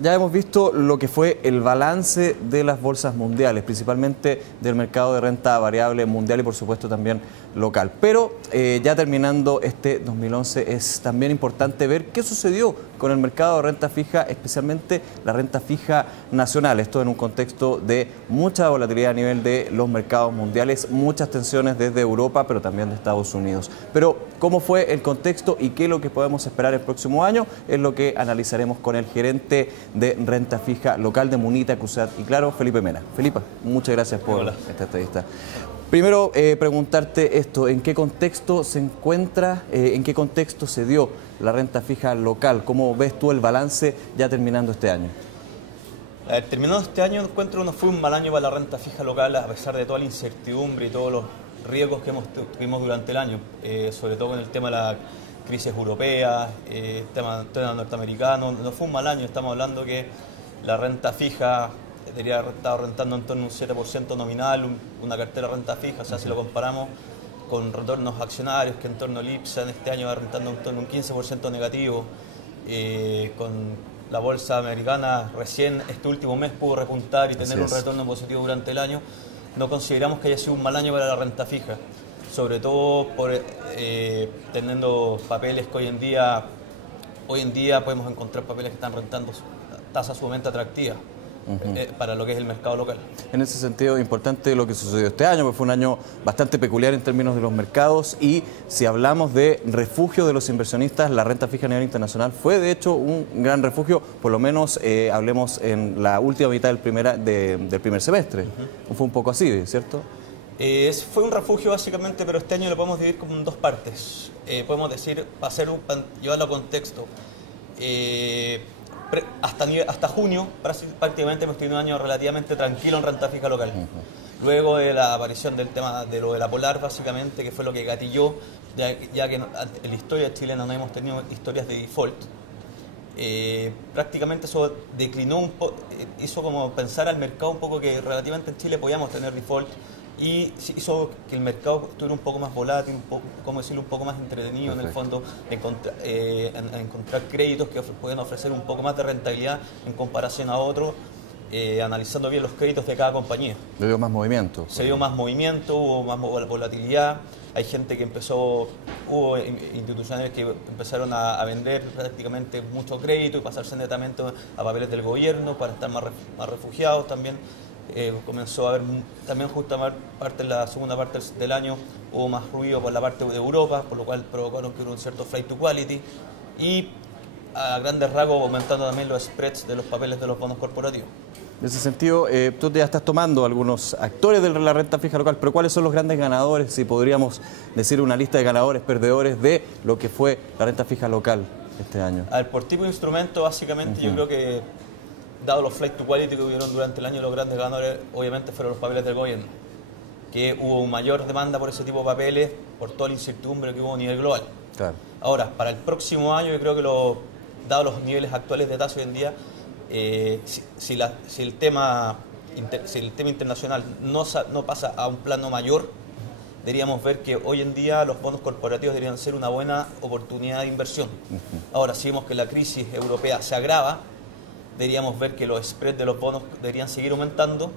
Ya hemos visto lo que fue el balance de las bolsas mundiales, principalmente del mercado de renta variable mundial y por supuesto también local. Pero ya terminando este 2011 es también importante ver qué sucedió con el mercado de renta fija, especialmente la renta fija nacional. Esto en un contexto de mucha volatilidad a nivel de los mercados mundiales, muchas tensiones desde Europa, pero también de Estados Unidos. Pero cómo fue el contexto y qué es lo que podemos esperar el próximo año es lo que analizaremos con el gerente de renta fija local de Munita, Cruzat y Claro, Felipe Mena. Felipe, muchas gracias por esta entrevista. Primero, preguntarte esto, ¿en qué contexto se encuentra, en qué contexto se dio la renta fija local? ¿Cómo ves tú el balance ya terminando este año? Terminando este año, encuentro no fue un mal año para la renta fija local, a pesar de toda la incertidumbre y todos los riesgos que tuvimos durante el año, sobre todo con el tema de la crisis europea, tema norteamericano. No fue un mal año, estamos hablando que la renta fija debería haber estado rentando en torno a un 7% nominal, una cartera de renta fija, o sea, si lo comparamos con retornos accionarios, que en torno al IPSA en este año va rentando en torno a un 15% negativo, con la bolsa americana recién este último mes pudo repuntar y tener un retorno positivo durante el año. No consideramos que haya sido un mal año para la renta fija, sobre todo por teniendo papeles que hoy en día podemos encontrar papeles que están rentando tasas sumamente atractivas para lo que es el mercado local. En ese sentido, importante lo que sucedió este año, porque fue un año bastante peculiar en términos de los mercados y si hablamos de refugio de los inversionistas, la renta fija a nivel internacional fue de hecho un gran refugio, por lo menos hablemos en la última mitad del primer semestre. Fue un poco así, ¿cierto? Fue un refugio básicamente, pero este año lo podemos dividir como en dos partes. Podemos decir, para llevarlo a contexto, hasta junio prácticamente hemos tenido un año relativamente tranquilo en renta fija local. Luego de la aparición del tema de lo de la Polar, básicamente, que fue lo que gatilló, ya que en la historia chilena no hemos tenido historias de default, prácticamente eso declinó un poco, hizo como pensar al mercado un poco que relativamente en Chile podíamos tener default, y hizo que el mercado estuviera un poco más volátil, como decirlo, un poco más entretenido. Perfecto. En el fondo, encontrar créditos que pueden ofrecer un poco más de rentabilidad en comparación a otros, analizando bien los créditos de cada compañía. Se dio más movimiento. Se dio más movimiento, hubo más volatilidad, hay gente que hubo institucionales que empezaron a vender prácticamente mucho crédito y pasarse netamente a papeles del gobierno para estar más refugiados también. Comenzó a haber también justamente la segunda parte del año hubo más ruido por la parte de Europa, por lo cual provocaron que hubo un cierto flight to quality y a grandes rasgos aumentando también los spreads de los papeles de los bonos corporativos. En ese sentido, tú ya estás tomando algunos actores de la renta fija local, pero ¿cuáles son los grandes ganadores? Si podríamos decir una lista de ganadores, perdedores de lo que fue la renta fija local este año. A ver, por tipo de instrumento, básicamente yo creo que dado los flight to quality que hubieron durante el año, los grandes ganadores obviamente fueron los papeles del gobierno, que hubo mayor demanda por ese tipo de papeles por toda la incertidumbre que hubo a nivel global. Claro. Ahora, para el próximo año yo creo que dado los niveles actuales de tasa hoy en día, si el tema internacional no pasa a un plano mayor, deberíamos ver que hoy en día los bonos corporativos deberían ser una buena oportunidad de inversión. Ahora, si vemos que la crisis europea se agrava, deberíamos ver que los spreads de los bonos deberían seguir aumentando,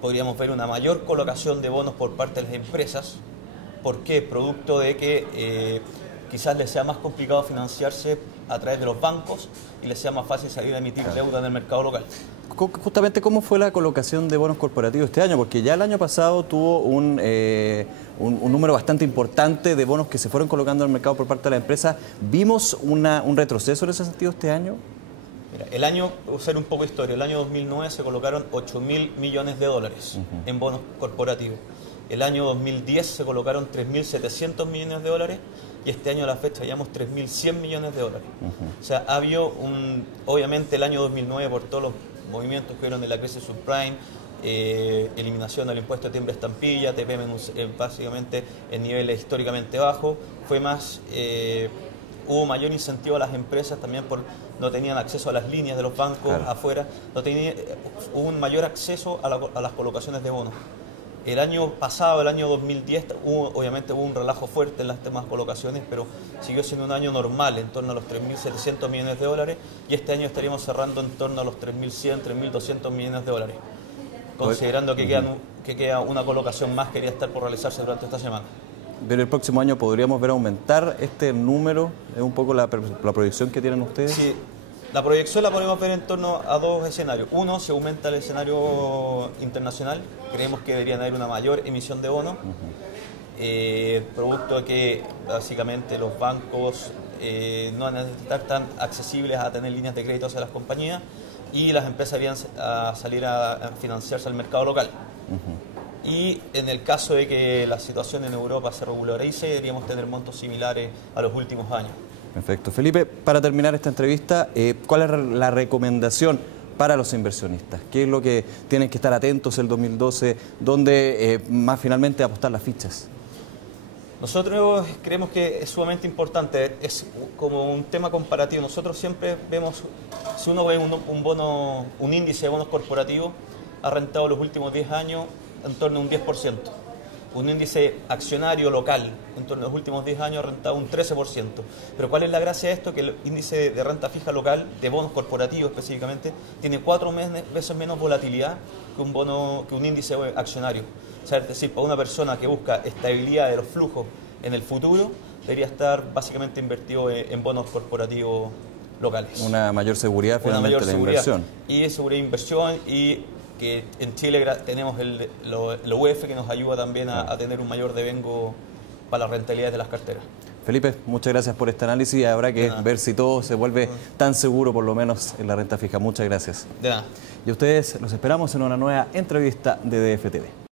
podríamos ver una mayor colocación de bonos por parte de las empresas. ¿Por qué? Producto de que quizás les sea más complicado financiarse a través de los bancos y les sea más fácil salir a emitir deuda en el mercado local. Justamente, ¿cómo fue la colocación de bonos corporativos este año? Porque ya el año pasado tuvo un número bastante importante de bonos que se fueron colocando en el mercado por parte de la empresa. ¿Vimos un retroceso en ese sentido este año? Mira, el año, usar un poco de historia, el año 2009 se colocaron 8.000 millones de dólares en bonos corporativos. El año 2010 se colocaron 3.700 millones de dólares y este año a la fecha llevamos 3.100 millones de dólares. O sea, ha habido obviamente el año 2009 por todos los movimientos que hubieron de la crisis subprime, eliminación del impuesto de timbre estampilla, TPM básicamente en niveles históricamente bajos, hubo mayor incentivo a las empresas también no tenían acceso a las líneas de los bancos afuera, hubo un mayor acceso a las colocaciones de bonos. El año pasado, el año 2010, obviamente hubo un relajo fuerte en las temas colocaciones, pero siguió siendo un año normal, en torno a los 3.700 millones de dólares, y este año estaríamos cerrando en torno a los 3.100, 3.200 millones de dólares, considerando que queda una colocación más que quería estar por realizarse durante esta semana. ¿Pero el próximo año podríamos ver aumentar este número? ¿Es un poco la proyección que tienen ustedes? Sí, la proyección la podemos ver en torno a dos escenarios. Uno, si aumenta el escenario internacional, creemos que deberían haber una mayor emisión de bonos, producto de que básicamente los bancos no van a estar tan accesibles a tener líneas de crédito hacia las compañías y las empresas deberían salir a financiarse al mercado local. Y en el caso de que la situación en Europa se regularice, deberíamos tener montos similares a los últimos años. Perfecto. Felipe, para terminar esta entrevista, ¿cuál es la recomendación para los inversionistas? ¿Qué es lo que tienen que estar atentos el 2012? ¿Dónde más finalmente apostar las fichas? Nosotros creemos que es sumamente importante, es como un tema comparativo. Nosotros siempre vemos, si uno ve un índice de bonos corporativos, ha rentado los últimos 10 años en torno a un 10%. Un índice accionario local en torno a los últimos 10 años ha rentado un 13%. Pero ¿cuál es la gracia de esto? Que el índice de renta fija local, de bonos corporativos específicamente, tiene 4 veces menos volatilidad que un índice accionario. O sea, es decir, para una persona que busca estabilidad de los flujos en el futuro, debería estar básicamente invertido en bonos corporativos locales. Una mayor seguridad finalmente de la inversión. Y seguridad de inversión, y que en Chile tenemos la UEF que nos ayuda también a tener un mayor devengo para las rentabilidades de las carteras. Felipe, muchas gracias por este análisis. Habrá que ver si todo se vuelve tan seguro, por lo menos en la renta fija. Muchas gracias. De nada. Y ustedes los esperamos en una nueva entrevista de DFTV.